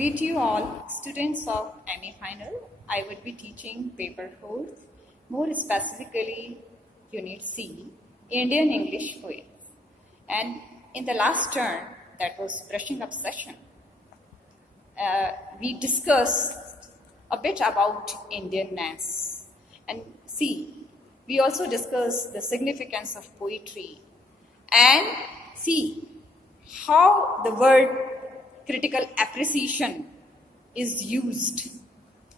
greet you all, students of MA Final. I would be teaching paper 4, more specifically Unit C, Indian English Poets. And in the last term, that was brushing up session, we discussed a bit about Indianness. And see, we also discussed the significance of poetry and see how the word critical appreciation is used,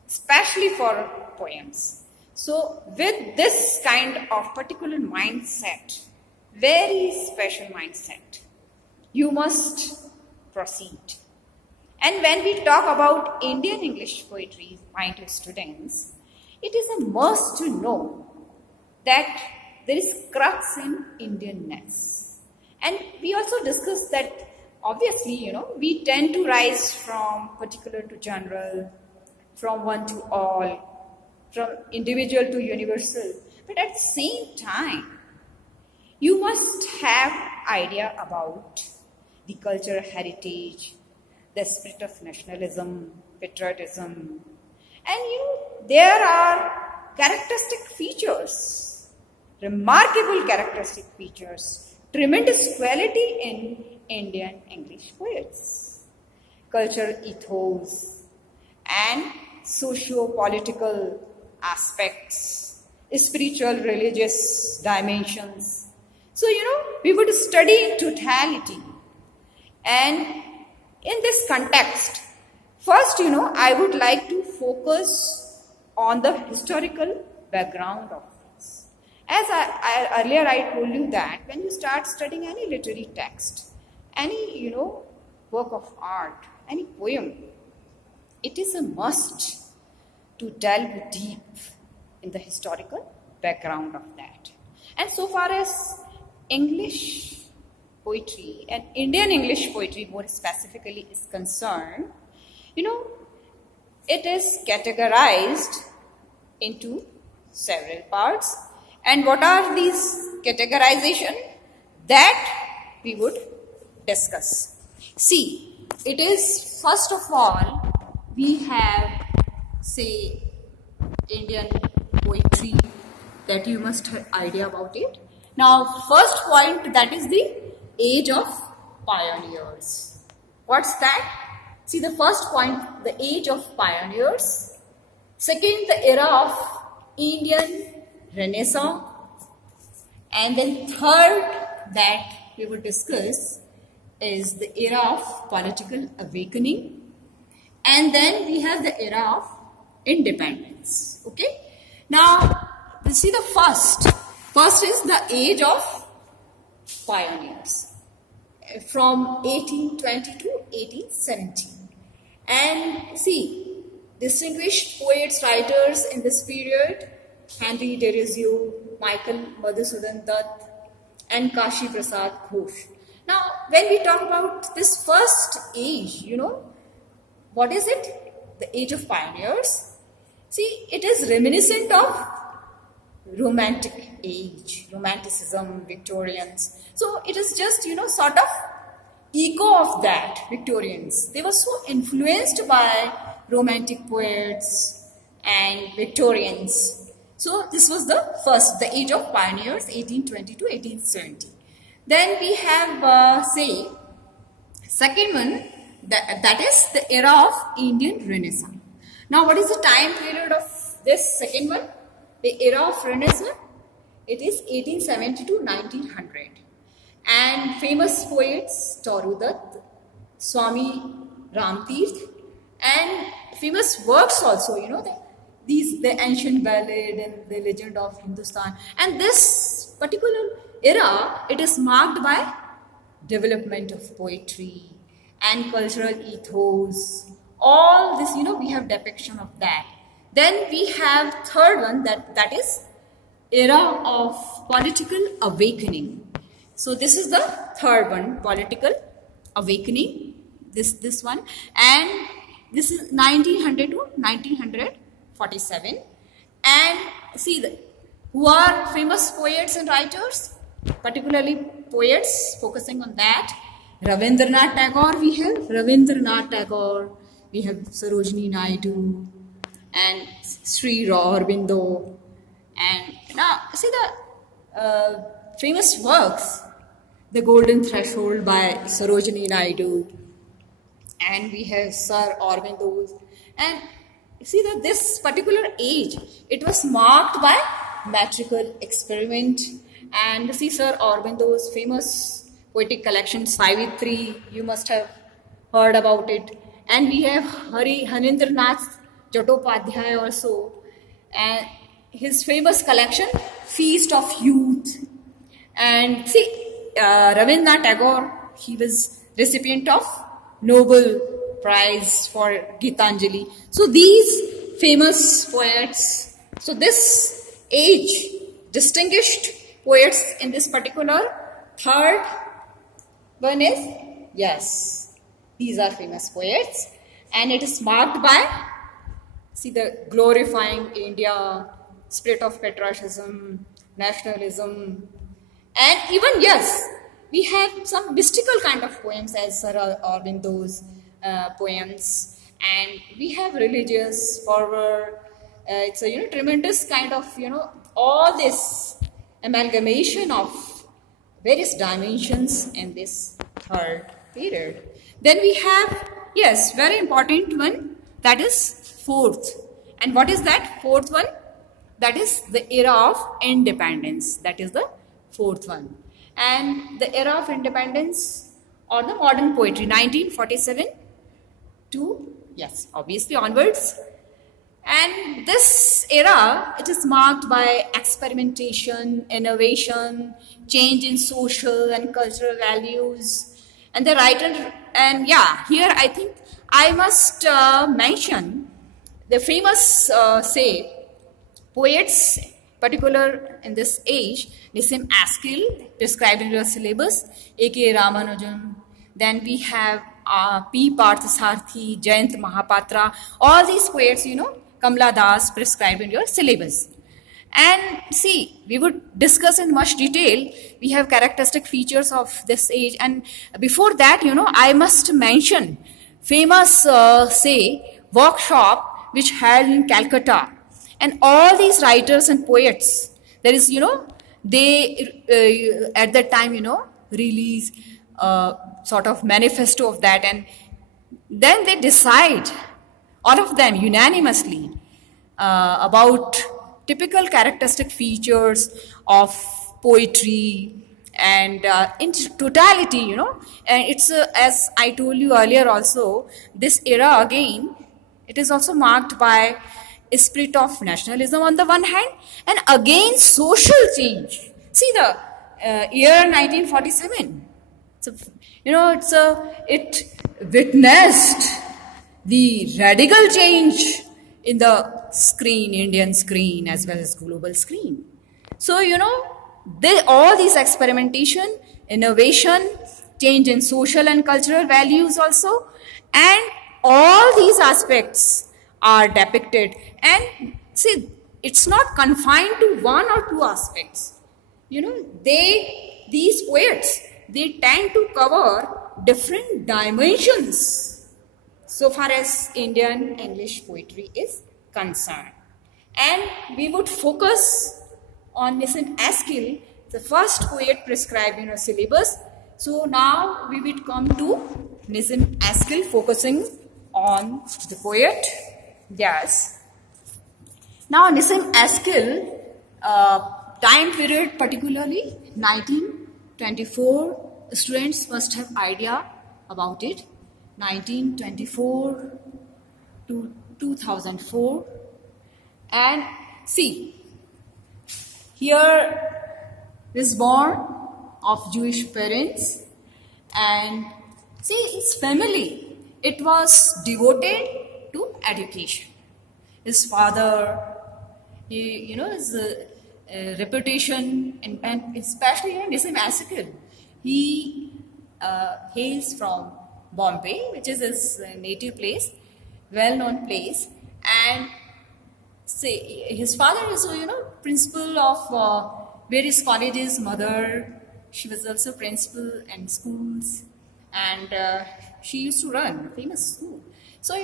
especially for poems. So with this kind of particular mindset, very special mindset, you must proceed. And when we talk about Indian English poetry, my dear students, it is a must to know that there is crux in Indianness. And we also discussed that obviously, we tend to rise from particular to general, from one to all, from individual to universal. But at the same time, you must have idea about the cultural heritage, the spirit of nationalism, patriotism. And there are characteristic features, remarkable characteristic features, tremendous quality in Indian English poets. Cultural ethos and socio-political aspects, spiritual, religious dimensions. So, we would study in totality. And in this context, first, I would like to focus on the historical background of this. As earlier I told you that when you start studying any literary text, any, work of art, any poem, it is a must to delve deep in the historical background of that. And so far as English poetry and Indian English poetry more specifically is concerned, it is categorized into several parts. And what are these categorization? That we would discuss. See, it is first of all, we have, say, Indian poetry, that you must have idea about it. Now, first point, that is the age of pioneers. What's that? See, the first point, the age of pioneers. Second, the era of Indian Renaissance. And then third that we would discuss is the era of political awakening. And then we have the era of independence. Okay. Now, you see the first. First is the age of pioneers from 1820 to 1870. And see, distinguished poets, writers in this period, Henry Derizio, Michael Madhusudan Dutt, and Kashi Prasad Ghosh. Now, when we talk about this first age, what is it? The age of pioneers. See, it is reminiscent of romantic age, romanticism, Victorians. So, it is just, sort of echo of that, Victorians. They were so influenced by romantic poets and Victorians. So, this was the first, the age of pioneers, 1820 to 1870. Then we have, say, second one, that is the era of Indian Renaissance. Now, what is the time period of this second one? The era of Renaissance, it is 1870 to 1900. And famous poets, Toru Dutt, Swami Ramtirth, and famous works also, the ancient ballad and the legend of Hindustan. And this particular era, it is marked by development of poetry and cultural ethos. All this, we have depiction of that. Then we have third one, that is era of political awakening. So this is the third one, political awakening, this one. And this is 1900 to 1947. And see, who are famous poets and writers? Particularly poets, focusing on that. Rabindranath Tagore we have, Rabindranath Tagore, we have Sarojini Naidu and Sri Aurobindo. And now see the famous works, The Golden Threshold by Sarojini Naidu, and we have Sir Aurobindo. And see that this particular age, it was marked by metrical experiment. And see Sir Aurobindo's famous poetic collection Savitri, you must have heard about it. And we have Harindranath Chattopadhyay also, and his famous collection Feast of Youth. And see Rabindranath Tagore, he was recipient of Nobel Prize for Gitanjali. So these famous poets, so this age distinguished poets in this particular third one is, yes, these are famous poets, and it is marked by, see, the glorifying India, spirit of patriotism, nationalism, and even, yes, we have some mystical kind of poems as Sir Aurobindo's poems, and we have religious, fervor. It's a tremendous kind of all this amalgamation of various dimensions in this third period. Then we have, yes, very important one, that is fourth. And what is that fourth one? That is the era of independence. That is the fourth one. And the era of independence or the modern poetry, 1947 to, yes, obviously onwards. And this era, it is marked by experimentation, innovation, change in social and cultural values. And the writer, and yeah, here I think I must mention the famous, poets, particular in this age, Nissim Askew, described in your syllabus, A.K. Ramanujan. Then we have P. Parthasarathy, Jayant Mahapatra, all these poets, Kamala Das, prescribed in your syllabus. And see, we would discuss in much detail. We have characteristic features of this age. And before that, I must mention famous, workshop which held in Calcutta. And all these writers and poets, there is, they at that time, release sort of manifesto of that. And then they decide, all of them unanimously, about typical characteristic features of poetry and in totality, and it's as I told you earlier also, this era again, it is also marked by a spirit of nationalism on the one hand, and again social change. See the year 1947. So, it witnessed the radical change in the screen, Indian screen as well as global screen. So, all these experimentation, innovation, change in social and cultural values also, and all these aspects are depicted. And see, it's not confined to one or two aspects. These poets, they tend to cover different dimensions so far as Indian English poetry is concerned. And we would focus on Nissim Askew, the first poet prescribed in our syllabus. So now we will come to Nissim Askew, focusing on the poet. Yes. Now Nissim Askew, time period particularly 1924. Students must have idea about it. 1924 to 2004. And see, here is born of Jewish parents, and see his family, it was devoted to education. His father, his reputation, and especially Nissim Askew, he hails from Bombay, which is his native place, well-known place. And say his father is, principal of various colleges. Mother, she was also principal in schools, and she used to run a famous school. So,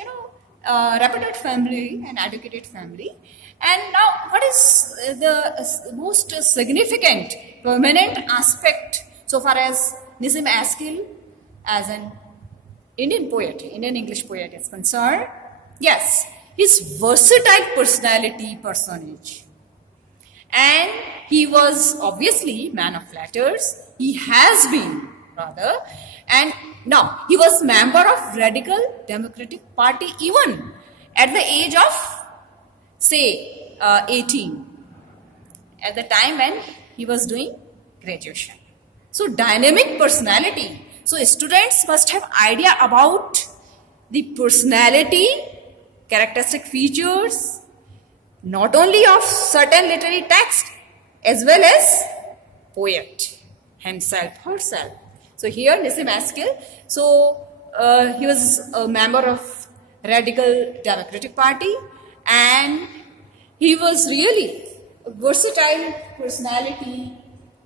reputed family and educated family. And now, what is the most significant, permanent aspect so far as Nissim Askew as an Indian poet, Indian English poet is concerned? Yes, his versatile personage. And he was obviously man of letters. He has been, rather. And now, he was member of Radical Democratic Party even at the age of, say, 18. At the time when he was doing graduation. So, dynamic personality. So, students must have idea about the personality, characteristic features, not only of certain literary text as well as poet himself, herself. So here Nissim Askew, so he was a member of Radical Democratic Party and he was really a versatile personality,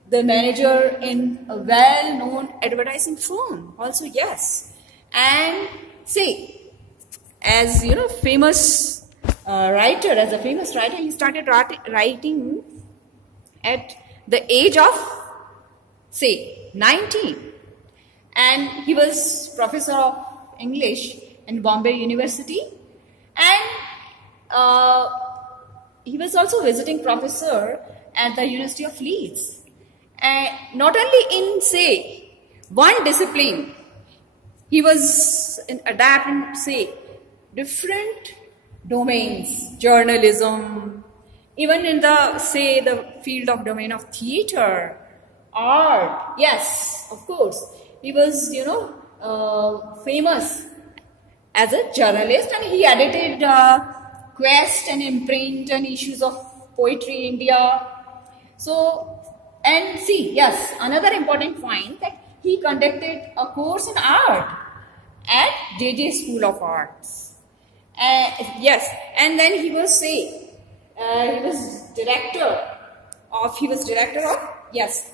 the manager in a well-known advertising firm also, yes. And see, as famous as a famous writer, he started writing at the age of, say, 19. And he was professor of English in Bombay University. And he was also visiting professor at the University of Leeds. And not only in, say, one discipline, he was adapting, say, different domains, journalism, even in the, say, the field of domain of theater, art. Yes, of course. He was, famous as a journalist and he edited Quest and Imprint and issues of Poetry India. So, and see, yes, another important point that he conducted a course in art at JJ School of Arts. Yes, and then he was director of yes,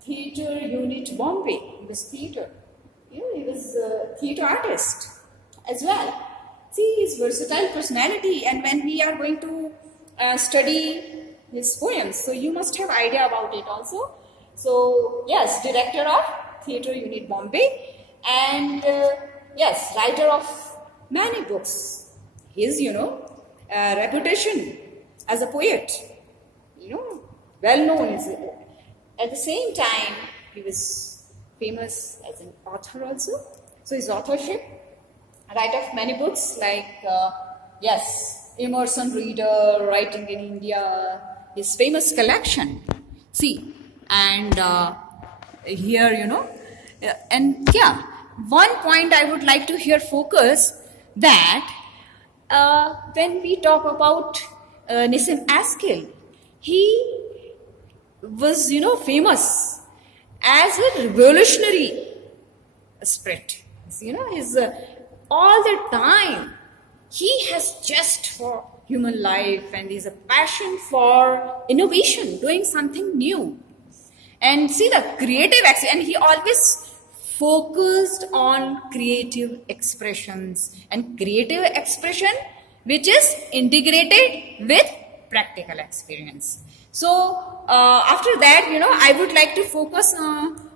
Theatre Unit Bombay. He was theatre. He was a theatre artist as well. See his versatile personality, and when we are going to study his poems, so you must have idea about it also. So yes, director of Theatre Unit Bombay, and yes, writer of many books. His, reputation as a poet, well known. At the same time, he was famous as an author also. So his authorship, writer of many books like, Emerson Reader, Writing in India, his famous collection. See, and here, and yeah, one point I would like to here focus that when we talk about Nissim Askew, he was, famous as a revolutionary spirit. His all the time he has just for human life, and there's a passion for innovation, doing something new. And see the creative and he always focused on creative expressions and creative expression which is integrated with practical experience. So after that, I would like to focus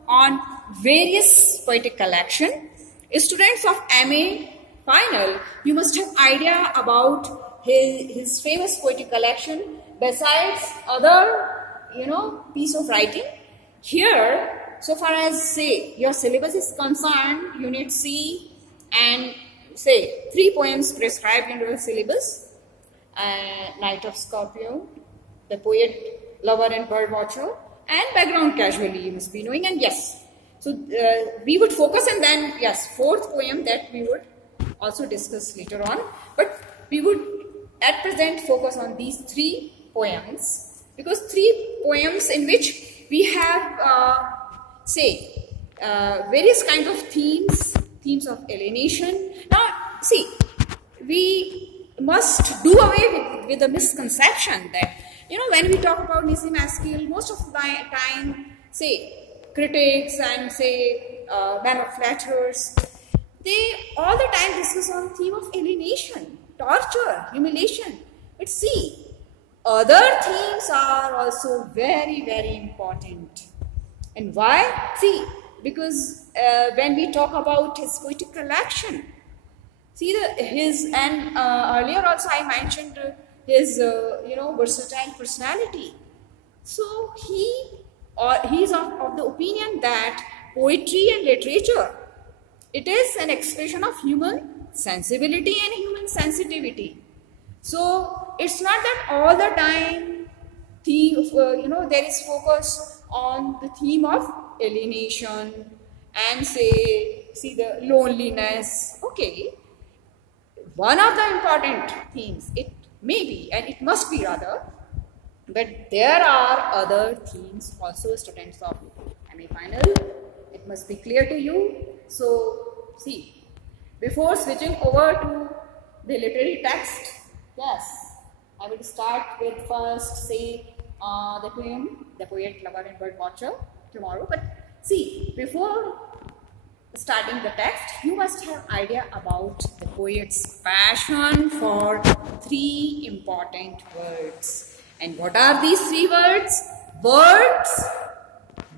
on various poetic collection. Students of MA final, you must have idea about his famous poetic collection besides other, piece of writing. Here, so far as, say, your syllabus is concerned, Unit C and, say, 3 poems prescribed in your syllabus. Night of Scorpio, The Poet, Lover and Bird Watcher, and Background Casually, you must be knowing. And yes, so we would focus, and then, yes, 4th poem that we would also discuss later on. But we would at present focus on these 3 poems, because 3 poems in which we have, various kind of themes of alienation. Now, see, we must do away with the misconception that, when we talk about Nissim Askew, most of the time, say, critics and, say, men of letters, they all the time discuss on theme of alienation, torture, humiliation. But see, other themes are also very, very important. And why? See, because when we talk about his poetic collection, see earlier also I mentioned his versatile personality. So he's of the opinion that poetry and literature, it is an expression of human sensibility and human sensitivity. So it's not that all the time there is focus on the theme of alienation and see the loneliness. Okay, one of the important themes it may be, and it must be rather, but there are other themes also, students of MA final. It must be clear to you. So see, before switching over to the literary text, yes, I will start with first say the poem, The Poet, Lover and Bird Watcher tomorrow. But see, before starting the text, you must have idea about the poet's passion for three important words. And what are these three words? Words,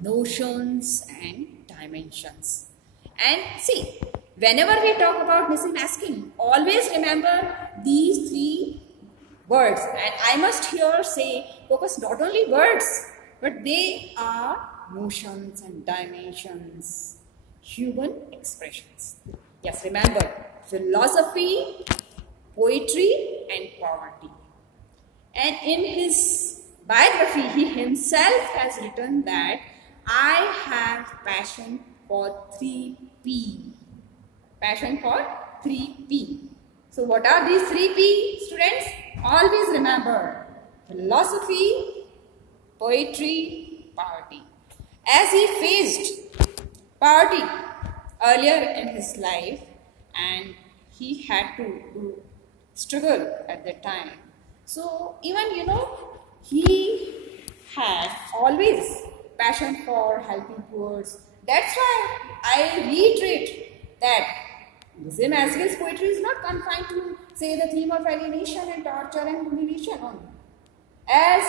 notions and dimensions. And see, whenever we talk about missing masking, always remember these three words. And I must here say, focus not only words, but they are notions and dimensions, human expressions. Yes, remember, philosophy, poetry and poverty. And in his biography, he himself has written that I have passion for 3P. Passion for 3P. So what are these 3P, students? Always remember, philosophy, poetry, poverty. As he faced poverty earlier in his life, and he had to struggle at that time. So even he had always passion for helping poor. That's why I reiterate that Nizam Asghil's poetry is not confined to say the theme of alienation and torture and humiliation only. As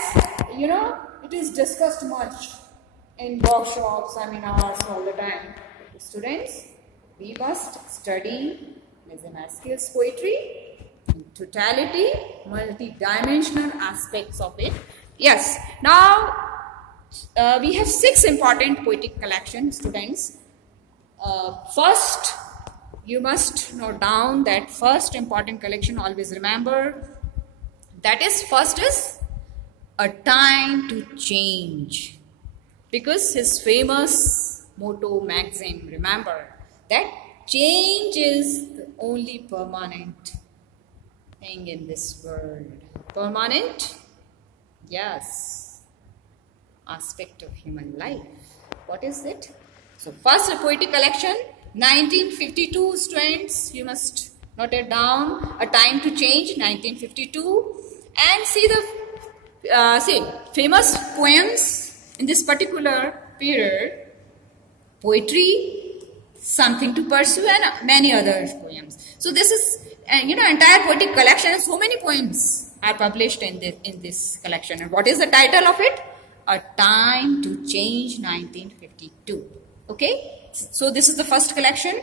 it is discussed much in workshops, seminars all the time. Students, we must study Nizam Asghil's poetry in totality, multi-dimensional aspects of it. Yes, now we have 6 important poetic collections, students. First, you must note down that first important collection, always remember, that is first is A Time to Change, because his famous motto, maxim, remember that change is the only permanent thing in this world. Permanent? Yes. Aspect of human life. What is it? So first, a poetic collection, 1952, students, you must note it down. A Time to Change, 1952, and see the famous poems in this particular period. Poetry, Something to Pursue, and many other poems. So this is entire poetic collection, and so many poems are published in this collection. And what is the title of it? A Time to Change, 1952. Okay, so this is the first collection.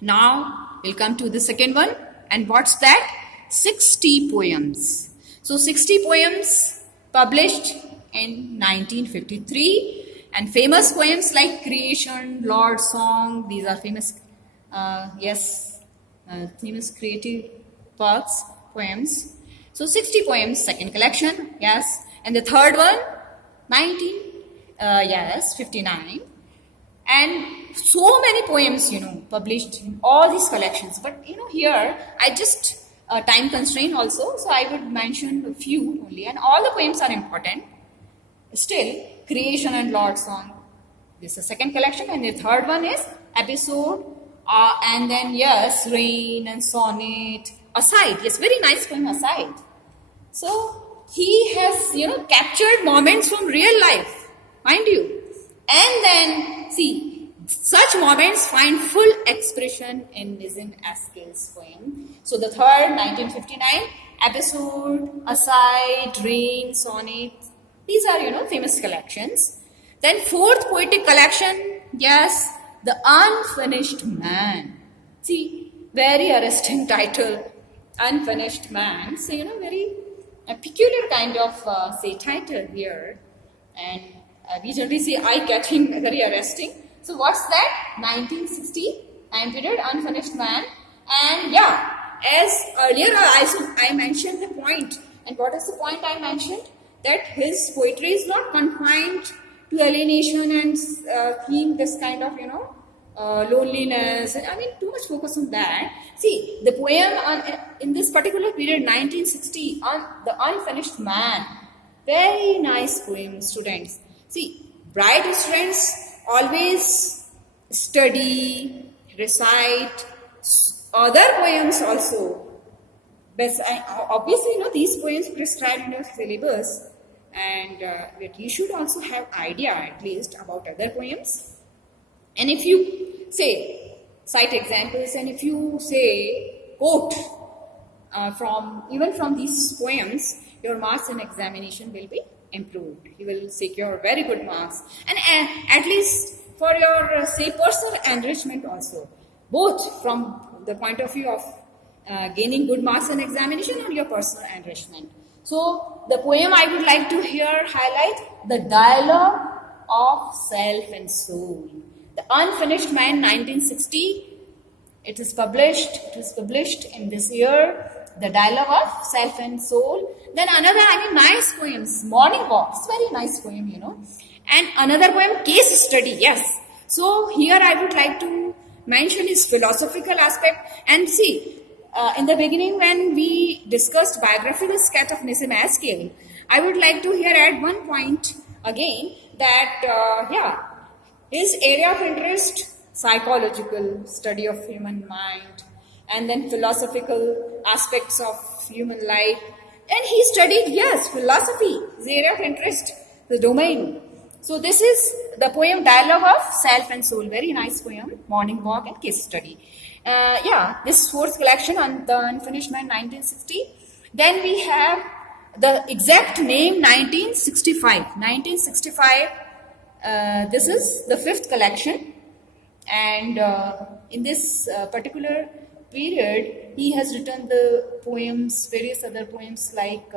Now we'll come to the second one. And what's that? 60 poems. So 60 poems published in 1953, and famous poems like Creation, Lord's Song, these are famous famous creative parts poems. So 60 poems, second collection, yes. And the third one, 59. And so many poems, published in all these collections. But, here, I just, time constraint also, so I would mention a few only. And all the poems are important. Still, Creation and Lord's Song, this is the second collection. And the third one is Episode, and then, yes, Rain and Sonnet, Aside. Yes, very nice poem, Aside. So, he has, captured moments from real life, mind you. And then, see, Such moments find full expression in Nizam Askel's poem. So the third, 1959, Episode, Aside, Rain, Sonnet. These are, famous collections. Then fourth poetic collection, yes, The Unfinished Man. See, very arresting title, Unfinished Man. So, very peculiar kind of, title here. And we generally say eye-catching, very arresting. So what's that? 1960 time period, Unfinished Man. And yeah, as earlier I mentioned the point. And what is the point I mentioned? That his poetry is not confined to alienation and theme this kind of, loneliness. I mean, too much focus on that. See, the poem in this particular period, 1960, The Unfinished Man. Very nice poem, students. See, bright students always study, recite other poems also. But obviously, these poems prescribed in your syllabus, and that you should also have idea at least about other poems. And if you cite examples, and if you quote even from these poems, your marks in examination will be improved. You will secure very good marks, and at least for your personal enrichment also, both from the point of view of gaining good marks in examination and your personal enrichment. So the poem I would like to here highlight, The Dialogue of Self and Soul. The Unfinished Man, 1960. It was published in this year. The Dialogue of Self and Soul. Then another, nice poems. Morning Walk. It's very nice poem, And another poem, Case Study. Yes. So here I would like to mention his philosophical aspect. And see, in the beginning when we discussed biographical sketch of Nizam Askel, I would like to here add one point again that, his area of interest, psychological study of human mind, and then philosophical aspects of human life. And he studied, philosophy, his area of interest, the domain. So this is the poem Dialogue of Self and Soul. Very nice poem, Morning Walk and Case Study. This fourth collection on The Unfinished Man, 1960. Then we have the exact name, 1965. 1965, this is the fifth collection. And in this particular period, he has written the poems, various other poems like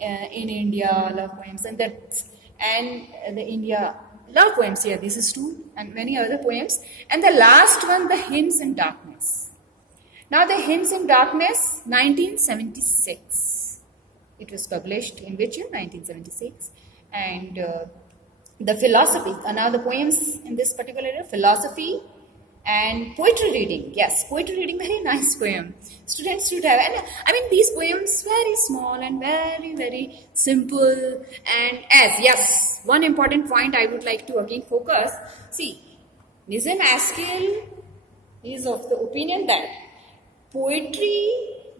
In India, love poems, and the India love poems. Yeah, this is two, and many other poems. And the last one, The Hymns in Darkness. Now, The Hymns in Darkness, 1976. It was published in which year? 1976. And the philosophy. Now, the poems in this particular area, philosophy and poetry reading. Yes, poetry reading, very nice poem. Students should have. And these poems very small and very, very simple. And one important point I would like to again focus. See, Nizam Askel is of the opinion that poetry,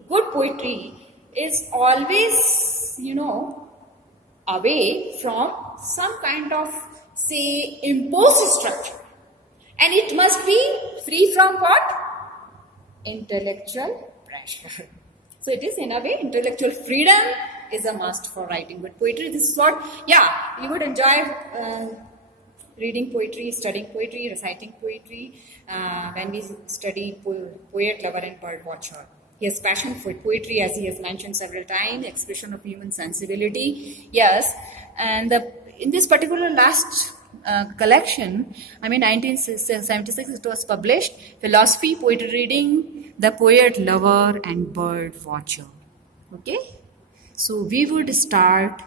good poetry, is always, away from some kind of, imposed structure. And it must be free from what? Intellectual pressure. So it is in a way, intellectual freedom is a must for writing good poetry. This is what, you would enjoy reading poetry, studying poetry, reciting poetry when we study Poet, Lover and Bird Watcher. He has passion for poetry, as he has mentioned several times, expression of human sensibility. Yes, and in this particular last collection, 1976, it was published, Philosophy, Poetry Reading, The Poet, Lover and Bird Watcher. Okay, so we would start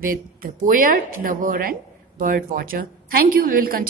with The Poet, Lover and Bird Watcher. Thank you. We will continue.